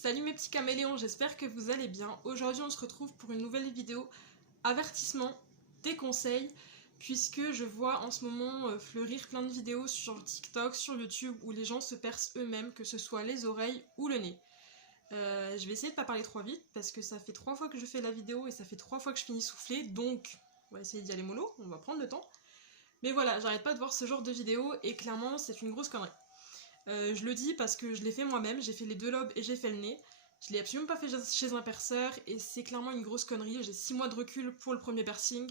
Salut mes petits caméléons, j'espère que vous allez bien. Aujourd'hui on se retrouve pour une nouvelle vidéo avertissement, des conseils, puisque je vois en ce moment fleurir plein de vidéos sur TikTok, sur YouTube, où les gens se percent eux-mêmes, que ce soit les oreilles ou le nez. Je vais essayer de pas parler trop vite, parce que ça fait 3 fois que je fais la vidéo et ça fait 3 fois que je finis soufflé, donc on va essayer d'y aller mollo, on va prendre le temps. Mais voilà, j'arrête pas de voir ce genre de vidéos et clairement c'est une grosse connerie. Je le dis parce que je l'ai fait moi-même, j'ai fait les deux lobes et j'ai fait le nez. Je l'ai absolument pas fait chez un perceur et c'est clairement une grosse connerie. J'ai 6 mois de recul pour le premier piercing.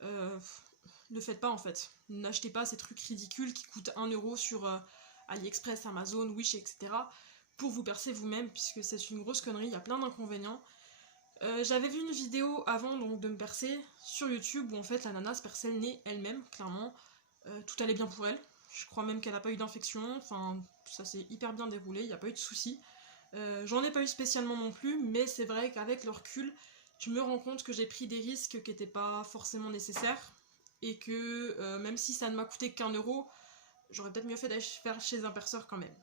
Ne faites pas en fait. N'achetez pas ces trucs ridicules qui coûtent 1€ sur AliExpress, Amazon, Wish, etc. pour vous percer vous-même puisque c'est une grosse connerie, il y a plein d'inconvénients. J'avais vu une vidéo avant donc de me percer sur YouTube où en fait la nana se perçait le nez elle-même, clairement. Tout allait bien pour elle. Je crois même qu'elle n'a pas eu d'infection, enfin ça s'est hyper bien déroulé, il n'y a pas eu de soucis. J'en ai pas eu spécialement non plus, mais c'est vrai qu'avec le recul, je me rends compte que j'ai pris des risques qui n'étaient pas forcément nécessaires, et que même si ça ne m'a coûté qu'1€, j'aurais peut-être mieux fait d'aller faire chez un perceur quand même.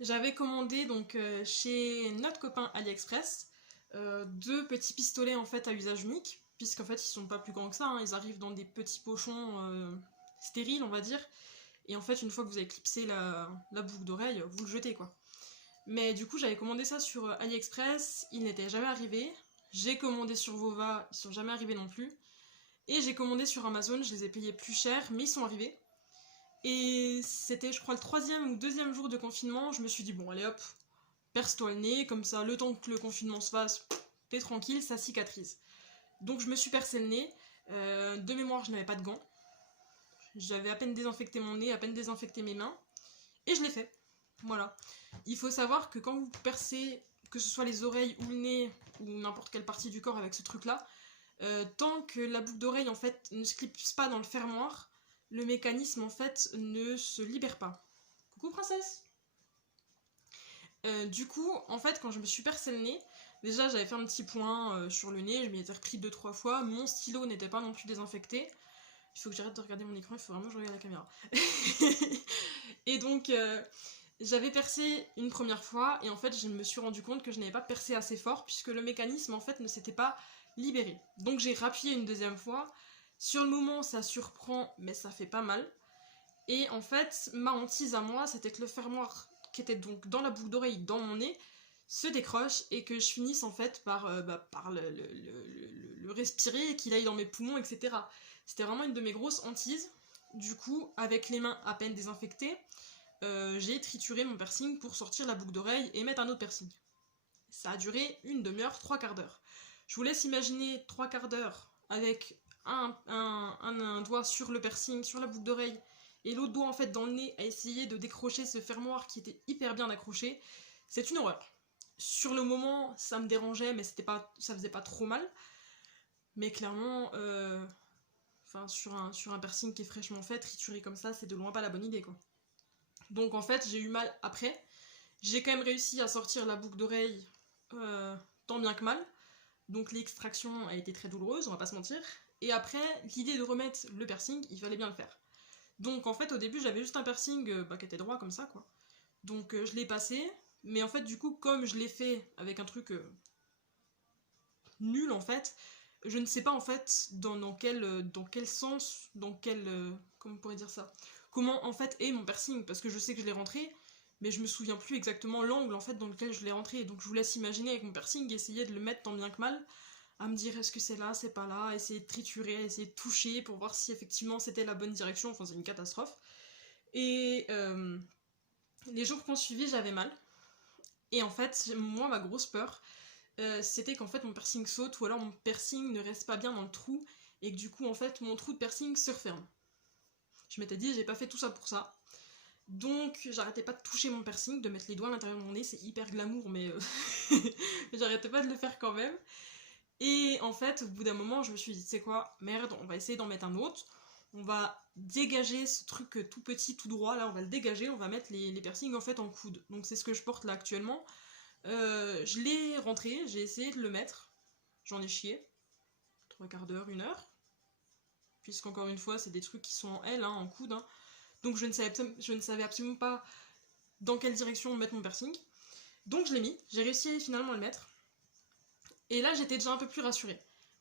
J'avais commandé donc chez notre copain AliExpress 2 petits pistolets en fait à usage unique, puisqu'en fait ils sont pas plus grands que ça, hein, ils arrivent dans des petits pochons stériles on va dire, et en fait une fois que vous avez clipsé la boucle d'oreille, vous le jetez quoi. Mais du coup j'avais commandé ça sur AliExpress, il n'était jamais arrivé, j'ai commandé sur Vova, ils sont jamais arrivés non plus, et j'ai commandé sur Amazon, je les ai payés plus cher, mais ils sont arrivés. Et c'était je crois le 3e ou 2e jour de confinement, je me suis dit bon allez hop, perce-toi le nez, comme ça le temps que le confinement se fasse, t'es tranquille, ça cicatrise. Donc je me suis percé le nez, de mémoire je n'avais pas de gants, j'avais à peine désinfecté mon nez, à peine désinfecté mes mains, et je l'ai fait. Voilà. Il faut savoir que quand vous percez, que ce soit les oreilles ou le nez, ou n'importe quelle partie du corps avec ce truc-là, tant que la boucle d'oreille en fait ne se clipse pas dans le fermoir, le mécanisme en fait ne se libère pas. Coucou princesse. Du coup, en fait, quand je me suis percé le nez, déjà j'avais fait un petit point sur le nez, je m'y étais repris 2-3 fois, mon stylo n'était pas non plus désinfecté. Il faut que j'arrête de regarder mon écran, il faut vraiment que je regarde la caméra. Et donc, j'avais percé une première fois, et en fait, je me suis rendu compte que je n'avais pas percé assez fort, puisque le mécanisme, en fait, ne s'était pas libéré. Donc j'ai rappuyé une deuxième fois. Sur le moment, ça surprend, mais ça fait pas mal. Et en fait, ma hantise à moi, c'était que le fermoir, qui était donc dans la boucle d'oreille, dans mon nez, se décroche, et que je finisse en fait par le respirer, et qu'il aille dans mes poumons, etc. C'était vraiment une de mes grosses hantises. Du coup, avec les mains à peine désinfectées, j'ai trituré mon piercing pour sortir la boucle d'oreille et mettre un autre piercing. Ça a duré une demi-heure, 3/4 d'heure. Je vous laisse imaginer 3/4 d'heure avec un doigt sur le piercing, sur la boucle d'oreille, et l'autre doigt en fait dans le nez à essayer de décrocher ce fermoir qui était hyper bien accroché. C'est une horreur. Sur le moment, ça me dérangeait, mais ça faisait pas trop mal. Mais clairement, sur un piercing qui est fraîchement fait, triturer comme ça, c'est de loin pas la bonne idée quoi. Donc en fait, j'ai eu mal après. J'ai quand même réussi à sortir la boucle d'oreille tant bien que mal. Donc l'extraction a été très douloureuse, on va pas se mentir. Et après, l'idée de remettre le piercing, il fallait bien le faire. Donc en fait, au début, j'avais juste un piercing qui était droit comme ça, quoi. Donc je l'ai passé, mais en fait, du coup, comme je l'ai fait avec un truc nul, en fait, je ne sais pas, en fait, dans quel sens, comment on pourrait dire ça, comment, en fait, est mon piercing, parce que je sais que je l'ai rentré, mais je me souviens plus exactement l'angle, en fait, dans lequel je l'ai rentré. Donc je vous laisse imaginer avec mon piercing, essayer de le mettre tant bien que mal, à me dire est-ce que c'est là, c'est pas là, essayer de triturer, essayer de toucher pour voir si effectivement c'était la bonne direction, enfin c'est une catastrophe. Et les jours qui ont suivi, j'avais mal. Et en fait, moi, ma grosse peur, c'était qu'en fait mon piercing saute, ou alors mon piercing ne reste pas bien dans le trou, et que du coup, en fait, mon trou de piercing se referme. Je m'étais dit, j'ai pas fait tout ça pour ça. Donc, j'arrêtais pas de toucher mon piercing, de mettre les doigts à l'intérieur de mon nez, c'est hyper glamour, mais j'arrêtais pas de le faire quand même. Et en fait, au bout d'un moment, je me suis dit, tu sais quoi, merde, on va essayer d'en mettre un autre. On va dégager ce truc tout petit, tout droit, là, on va le dégager, on va mettre les piercings en fait en coude. Donc c'est ce que je porte là actuellement. Je l'ai rentré, j'ai essayé de le mettre. J'en ai chié. 3/4 d'heure, 1 heure. Puisqu'encore une fois, c'est des trucs qui sont en L, hein, en coude. Hein. Donc je ne savais absolument pas dans quelle direction mettre mon piercing. Donc je l'ai mis, j'ai réussi finalement à le mettre. Et là j'étais déjà un peu plus rassurée.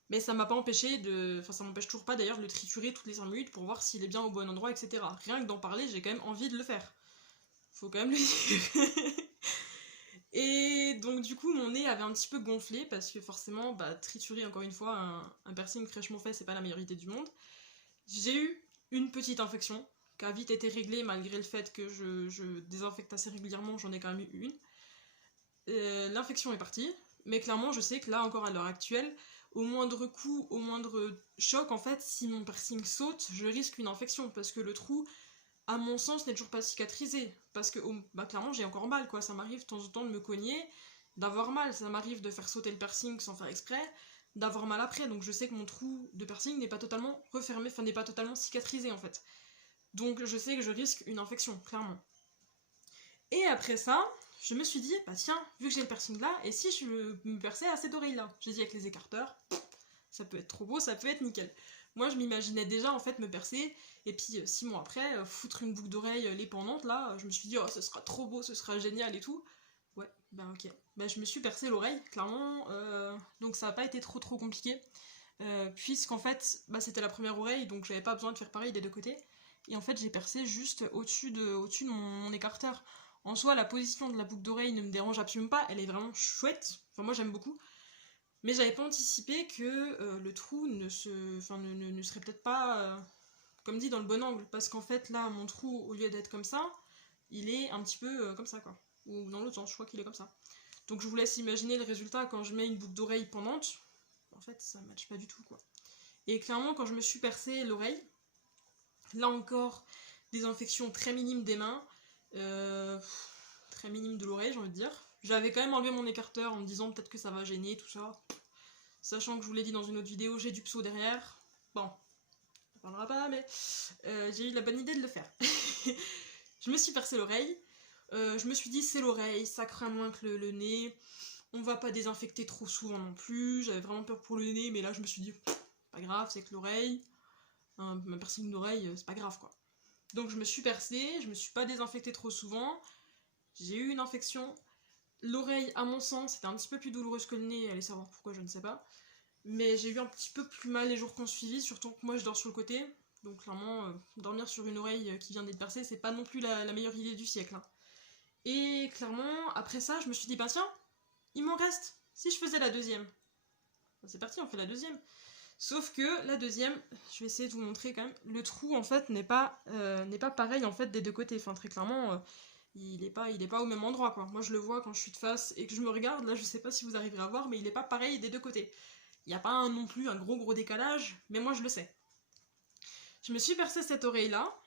Mais ça m'a pas empêché de... Enfin ça m'empêche toujours pas d'ailleurs de le triturer toutes les 5 minutes pour voir s'il est bien au bon endroit, etc. Rien que d'en parler, j'ai quand même envie de le faire. Faut quand même le dire. Et donc du coup mon nez avait un petit peu gonflé parce que forcément triturer encore une fois un piercing fraîchement fait c'est pas la meilleure idée du monde. J'ai eu une petite infection qui a vite été réglée malgré le fait que je désinfecte assez régulièrement, j'en ai quand même eu une. L'infection est partie, mais clairement je sais que là encore à l'heure actuelle, au moindre coup, au moindre choc en fait, si mon piercing saute, je risque une infection parce que le trou à mon sens, n'est toujours pas cicatrisé. Parce que, clairement, j'ai encore mal, quoi. Ça m'arrive de temps en temps de me cogner, d'avoir mal. Ça m'arrive de faire sauter le piercing sans faire exprès, d'avoir mal après. Donc je sais que mon trou de piercing n'est pas totalement refermé, enfin n'est pas totalement cicatrisé, en fait. Donc je sais que je risque une infection, clairement. Et après ça, je me suis dit, bah tiens, vu que j'ai le piercing là, et si je me perçais à cette oreille là? J'ai dit avec les écarteurs, ça peut être trop beau, ça peut être nickel. Moi je m'imaginais déjà en fait me percer, et puis 6 mois après, foutre une boucle d'oreille les pendantes là, je me suis dit oh ce sera trop beau, ce sera génial et tout. Ouais, ok. Je me suis percé l'oreille, clairement, donc ça n'a pas été trop compliqué, puisqu'en fait c'était la première oreille, donc j'avais pas besoin de faire pareil des deux côtés, et en fait j'ai percé juste au-dessus de mon écarteur. En soi la position de la boucle d'oreille ne me dérange absolument pas, elle est vraiment chouette, enfin moi j'aime beaucoup, mais j'avais pas anticipé que le trou ne serait peut-être pas, comme dit, dans le bon angle. Parce qu'en fait, là, mon trou, au lieu d'être comme ça, il est un petit peu comme ça, quoi. Ou dans l'autre sens, je crois qu'il est comme ça. Donc je vous laisse imaginer le résultat quand je mets une boucle d'oreille pendante. En fait, ça ne matche pas du tout, quoi. Et clairement, quand je me suis percé l'oreille, là encore, des infections très minimes des mains, très minimes de l'oreille, j'ai envie de dire. J'avais quand même enlevé mon écarteur en me disant peut-être que ça va gêner, tout ça. Sachant que je vous l'ai dit dans une autre vidéo, j'ai du pso derrière. Bon, on parlera pas, mais j'ai eu la bonne idée de le faire. Je me suis percé l'oreille. Je me suis dit, c'est l'oreille, ça craint moins que le nez. On va pas désinfecter trop souvent non plus. J'avais vraiment peur pour le nez, mais là, je me suis dit, pas grave, c'est que l'oreille. Ma piercing d'oreille, c'est pas grave, quoi. Donc, je me suis percée, je me suis pas désinfectée trop souvent. J'ai eu une infection. L'oreille, à mon sens, c'était un petit peu plus douloureuse que le nez, allez savoir pourquoi, je ne sais pas. Mais j'ai eu un petit peu plus mal les jours qu'on suivi, surtout que moi je dors sur le côté. Donc clairement, dormir sur une oreille qui vient d'être percée, c'est pas non plus la meilleure idée du siècle. Hein. Et clairement, après ça, je me suis dit, bah tiens, il m'en reste. Si je faisais la deuxième. C'est parti, on fait la deuxième. Sauf que la deuxième, je vais essayer de vous montrer quand même, le trou en fait n'est pas pareil en fait des deux côtés. Enfin très clairement, il est pas au même endroit quoi. Moi je le vois quand je suis de face et que je me regarde, là je sais pas si vous arriverez à voir, mais il est pas pareil des deux côtés. Il n'y a pas non plus un gros décalage, mais moi je le sais. Je me suis percé cette oreille là.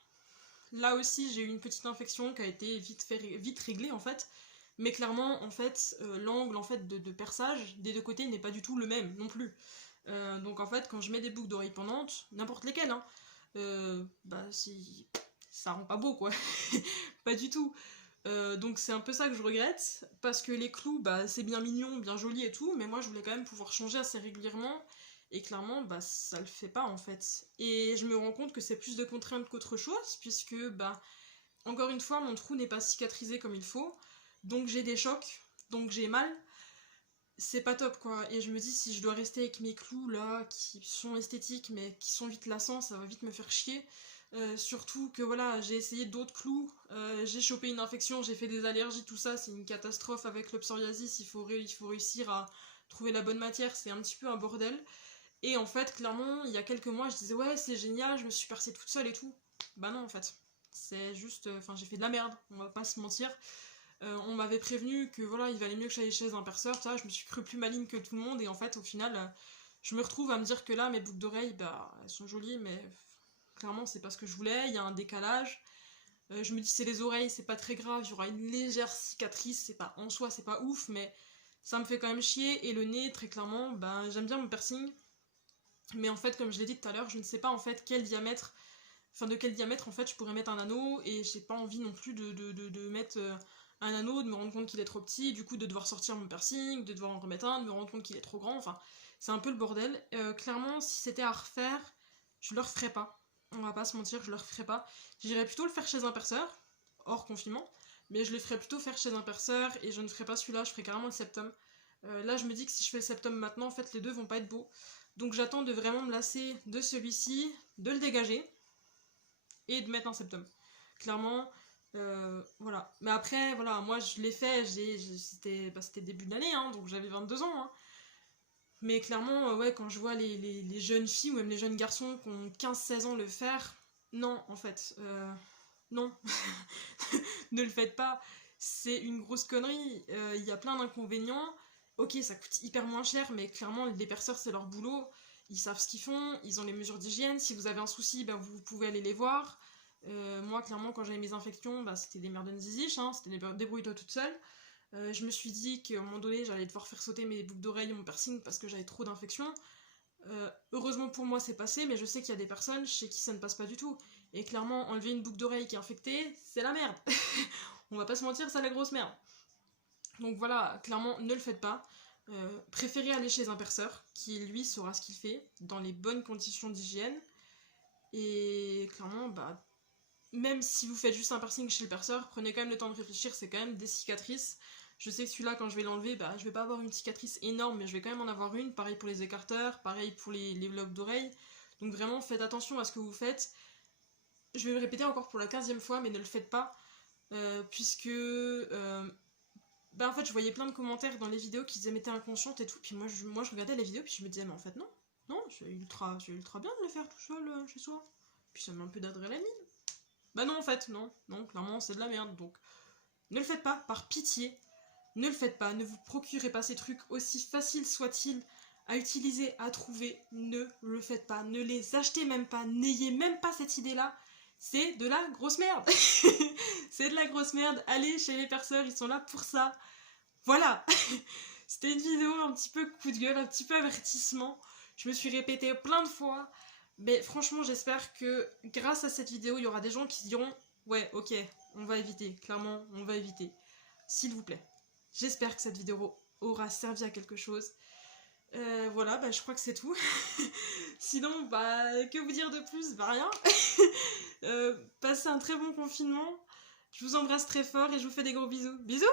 Là aussi j'ai eu une petite infection qui a été vite réglée en fait. Mais clairement en fait l'angle en fait de perçage des deux côtés n'est pas du tout le même non plus. Donc en fait quand je mets des boucles d'oreilles pendantes, n'importe lesquelles, hein, ça rend pas beau quoi. Pas du tout. Donc c'est un peu ça que je regrette, parce que les clous, c'est bien mignon, bien joli et tout, mais moi je voulais quand même pouvoir changer assez régulièrement, et clairement, ça le fait pas en fait. Et je me rends compte que c'est plus de contraintes qu'autre chose, puisque, encore une fois, mon trou n'est pas cicatrisé comme il faut, donc j'ai des chocs, donc j'ai mal, c'est pas top quoi. Et je me dis, si je dois rester avec mes clous là, qui sont esthétiques, mais qui sont vite lassants, ça va vite me faire chier. Surtout que voilà, j'ai essayé d'autres clous, j'ai chopé une infection, j'ai fait des allergies, tout ça, c'est une catastrophe avec le psoriasis, il faut réussir à trouver la bonne matière, c'est un petit peu un bordel. Et en fait, clairement, il y a quelques mois, je disais ouais, c'est génial, je me suis percée toute seule et tout. Bah non, en fait, c'est juste, j'ai fait de la merde, on va pas se mentir. On m'avait prévenu que voilà, il valait mieux que j'aille chez un perceur, ça, je me suis cru plus maligne que tout le monde, et en fait, au final, je me retrouve à me dire que là, mes boucles d'oreilles, elles sont jolies, mais clairement c'est pas ce que je voulais, il y a un décalage. Je me dis c'est les oreilles, c'est pas très grave, il y aura une légère cicatrice, c'est pas en soi c'est pas ouf, mais ça me fait quand même chier. Et le nez, très clairement, j'aime bien mon piercing, mais en fait comme je l'ai dit tout à l'heure, je ne sais pas en fait de quel diamètre en fait je pourrais mettre un anneau, et j'ai pas envie non plus de mettre un anneau, de me rendre compte qu'il est trop petit, du coup de devoir sortir mon piercing, de devoir en remettre un, de me rendre compte qu'il est trop grand, enfin c'est un peu le bordel. Clairement si c'était à refaire, je le referais pas. On va pas se mentir, je le referai pas. J'irais plutôt le faire chez un perceur, hors confinement, mais je le ferai plutôt faire chez un perceur, et je ne ferai pas celui-là, je ferai carrément le septum. Là je me dis que si je fais le septum maintenant, en fait les deux vont pas être beaux. Donc j'attends de vraiment me lasser de celui-ci, de le dégager, et de mettre un septum. Clairement, voilà. Mais après, voilà, moi je l'ai fait, c'était début d'année, hein, donc j'avais 22 ans. Hein. Mais clairement, ouais, quand je vois les jeunes filles, ou même les jeunes garçons qui ont 15-16 ans le faire, non, en fait, non. Ne le faites pas. C'est une grosse connerie. Il y a plein d'inconvénients. Ok, ça coûte hyper moins cher, mais clairement, les perceurs, c'est leur boulot. Ils savent ce qu'ils font, ils ont les mesures d'hygiène. Si vous avez un souci, ben, vous pouvez aller les voir. Moi, clairement, quand j'avais mes infections, bah, c'était des merdes de ziziches, hein, c'était débrouille-toi toute seule. Je me suis dit qu'à un moment donné, j'allais devoir faire sauter mes boucles d'oreilles et mon piercing parce que j'avais trop d'infections. Heureusement pour moi, c'est passé, mais je sais qu'il y a des personnes chez qui ça ne passe pas du tout. Et clairement, enlever une boucle d'oreille qui est infectée, c'est la merde. On va pas se mentir, c'est la grosse merde. Donc voilà, clairement, ne le faites pas. Préférez aller chez un perceur qui, lui, saura ce qu'il fait dans les bonnes conditions d'hygiène. Et clairement, bah, même si vous faites juste un piercing chez le perceur, prenez quand même le temps de réfléchir, c'est quand même des cicatrices. Je sais que celui-là, quand je vais l'enlever, bah, je vais pas avoir une cicatrice énorme, mais je vais quand même en avoir une. Pareil pour les écarteurs, pareil pour les lobes d'oreilles. Donc vraiment, faites attention à ce que vous faites. Je vais me répéter encore pour la 15e fois, mais ne le faites pas. Puisque... bah en fait, je voyais plein de commentaires dans les vidéos qui disaient mais t'es inconsciente et tout. Puis moi je regardais les vidéos, puis je me disais mais en fait non. Non, c'est ultra bien de le faire tout seul chez soi. Puis ça met un peu d'adrénaline. Bah non en fait, non, clairement c'est de la merde, donc ne le faites pas, par pitié, ne le faites pas, ne vous procurez pas ces trucs, aussi faciles soient-ils à utiliser, à trouver, ne le faites pas, ne les achetez même pas, n'ayez même pas cette idée-là, c'est de la grosse merde. C'est de la grosse merde, allez chez les perceurs, ils sont là pour ça, voilà. C'était une vidéo un petit peu coup de gueule, un petit peu avertissement, je me suis répétée plein de fois. Mais franchement, j'espère que grâce à cette vidéo, il y aura des gens qui se diront ouais, ok, on va éviter, clairement, on va éviter. S'il vous plaît. J'espère que cette vidéo aura servi à quelque chose. Voilà, bah, je crois que c'est tout. Sinon, bah, que vous dire de plus? Bah, rien. Passez un très bon confinement. Je vous embrasse très fort et je vous fais des gros bisous. Bisous!